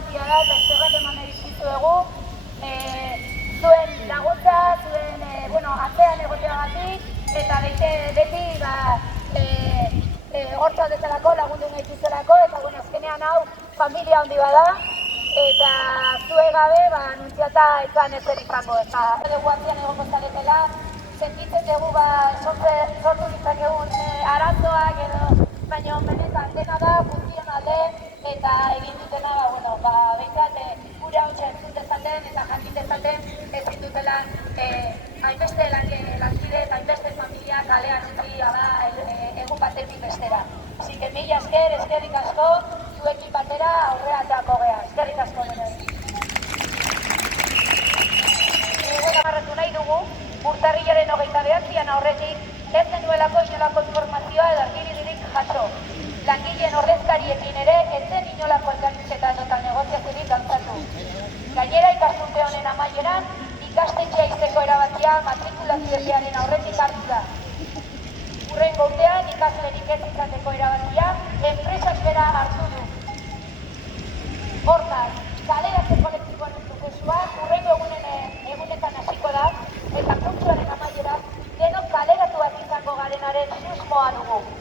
garantia da eta eskerrak eman nahi dizkizuegu zuen laguntza, zuen atzean egoteagatik eta beti hortza dezelako lagundu gaituzelako eta azkenean hau familia handi bada eta zue gabe anuntziata etzan ezer izango eta dugu atzean egongo zaretela sentitzen dugu sortu ditzakegun arazoak edo baina benetan dena da funtzionale eta egin dutena behintzat gure hau entzun dezaten eta jakin dezaten ezin dutela hainbeste lankide eta hainbeste familia kalean utzi egun batetik bestera. Así que mila eskerrik asko, zuekin batera aurrera aterako gea. Eskerrik asko denoi. Amarratu nahi dugu, urtarrilaren 29an aurretik ez genuelako inolako informazioa edo argibiderik jaso. Langileen ordezkariekin ere ez zen inolako elkarrizketa eta negoziaziorik gauzatu. Gainera ikasturte honen amaieran ikastetxea izteko erabakia matrikulazio epearen aurretik hartu da. Hurrengo urtean ikaslerik ez izateko erabakia enpresak bera hartu du. Hortaz, kaleratze kolektiboan prozesua hurrengo egunetan hasiko da eta kurtsoaren amaieran denok kaleratuak izango garenaren susmoa dugu.